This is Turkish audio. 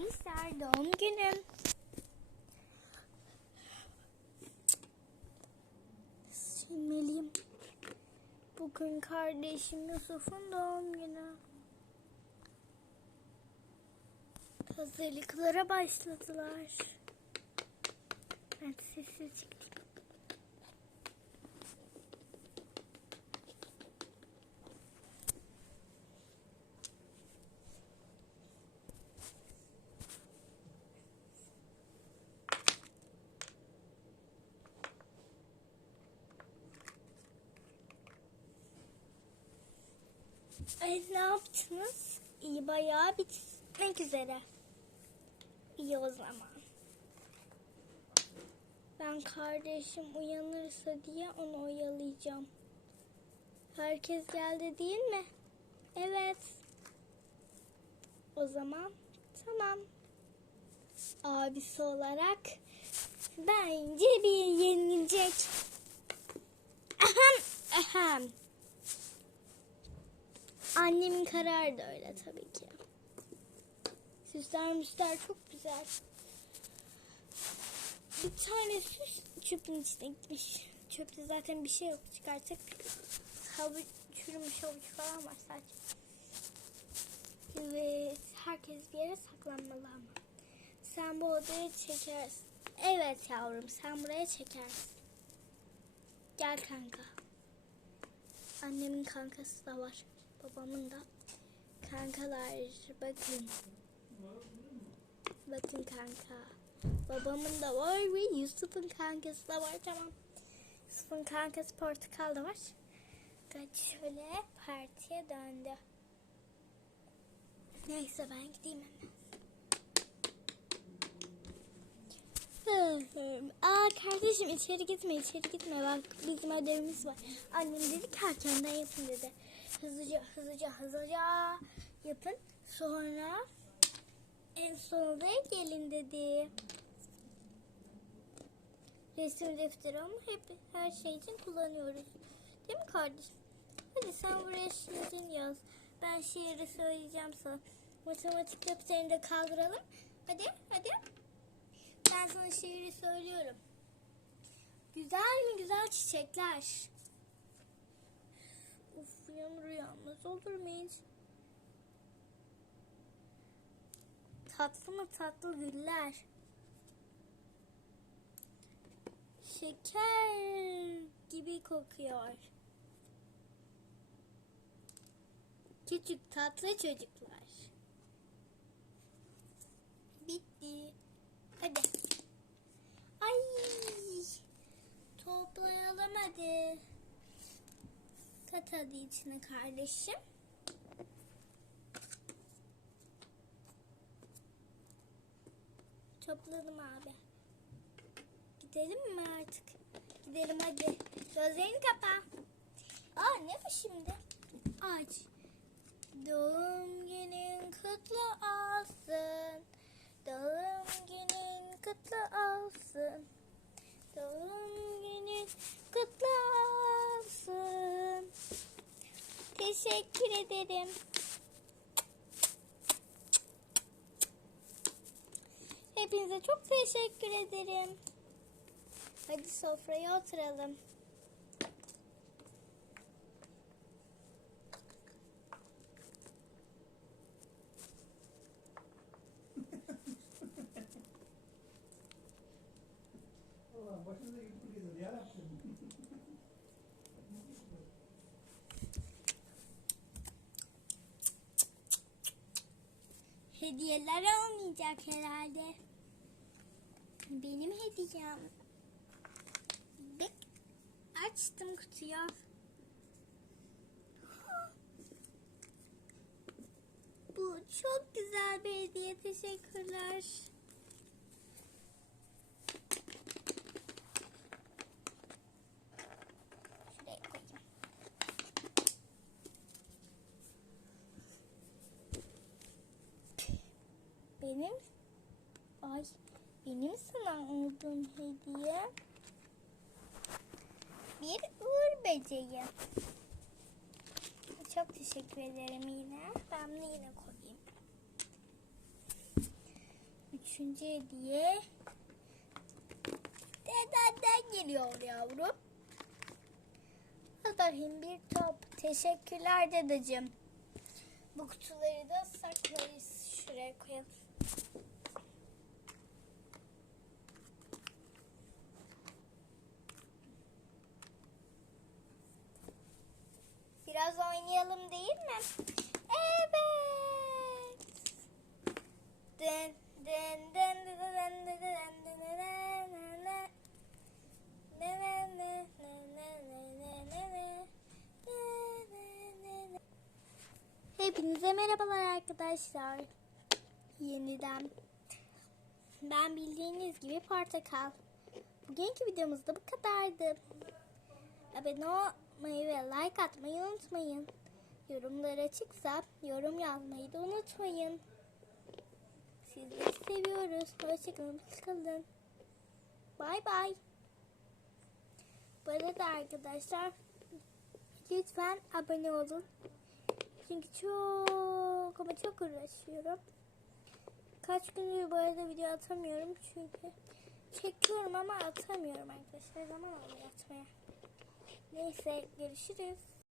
Bilgisayar doğum günüm. Silmeliyim. Bugün kardeşim Yusuf'un doğum günü. Hazırlıklara başladılar. Ben sessiz çıktım. Ay ne yaptınız? İyi bayağı bitmek üzere. İyi o zaman. Ben kardeşim uyanırsa diye onu oyalayacağım. Herkes geldi değil mi? Evet. O zaman tamam. Abisi olarak bence bir yenilecek. Ahem ahem. Annemin kararı da öyle tabii ki. Süsler müsler çok güzel. Bir tane süs çöpün içine gitmiş. Çöpte zaten bir şey yok. Çıkarttık. Havuç, çürümüş havuç falan var sadece. Evet. Herkes bir yere saklanmalı ama. Sen bu odayı çekersin. Evet yavrum sen buraya çekersin. Gel kanka. Annemin kankası da var. Babamın da. Kankalar bakın. Bakın kanka. Babamın da var ve Yusuf'un kankası da var. Tamam. Yusuf'un kankası portakal da var. Kaç şöyle partiye döndü. Neyse ben gideyim hemen. Aa kardeşim içeri gitme içeri gitme bak bizim ödevimiz var. Annem dedi ki erkenden yapın dedi. Hızlıca hızlıca hızlıca yapın. Sonra en sonunda gelin dedi. Resim defteri ama hep her şey için kullanıyoruz. Değil mi kardeşim? Hadi sen buraya şiirin yaz. Ben şiiri söyleyeceğim sana. Matematik defterini de kaldıralım. Hadi hadi. Ben sana şiiri söylüyorum. Güzel mi güzel çiçekler. Uyanır uyanmaz olur mu hiç? Tatlı mı tatlı güller. Şeker gibi kokuyor. Küçük tatlı çocuklar. Bitti. Hadi. Ay. Toplayalım hadi. Kat içine kardeşim. Topladım abi. Gidelim mi artık? Gidelim hadi. Gözlerini kapa. Aa ne bu şimdi? Aç. Doğum günün kutlu olsun. Doğum günün kutlu olsun. Doğum günün Teşekkür ederim. Hepinize çok teşekkür ederim. Hadi sofraya oturalım. Başınıza gidip gelir Hediyeler olmayacak herhalde. Benim hediyem. Bek açtım kutuyu. Bu çok güzel bir hediye. Teşekkürler. Şuraya koyayım. Benim ay benim sana aldığım hediye bir uğur böceği. Çok teşekkür ederim yine. Ben bunu yine koyayım. Üçüncü hediye. Dedenden geliyor yavrum. Bakayım bir top. Teşekkürler dedeciğim. Bu kutuları da saklarız. Şuraya koyalım. Biraz oynayalım değil mi? Evet. Hepinize merhabalar arkadaşlar. Yeniden. Ben bildiğiniz gibi portakal. Bugünkü videomuzda bu kadardı. Abone olmayı ve like atmayı unutmayın. Yorumlar açıksa yorum yazmayı da unutmayın. Sizleri seviyoruz. Hoşçakalın. Kalın. Bay bay. Bu arada arkadaşlar lütfen abone olun. Çünkü çok ama çok uğraşıyorum. Kaç gündür bu arada video atamıyorum çünkü çekiyorum ama atamıyorum arkadaşlar. Zaman alıyor atmaya. Neyse görüşürüz.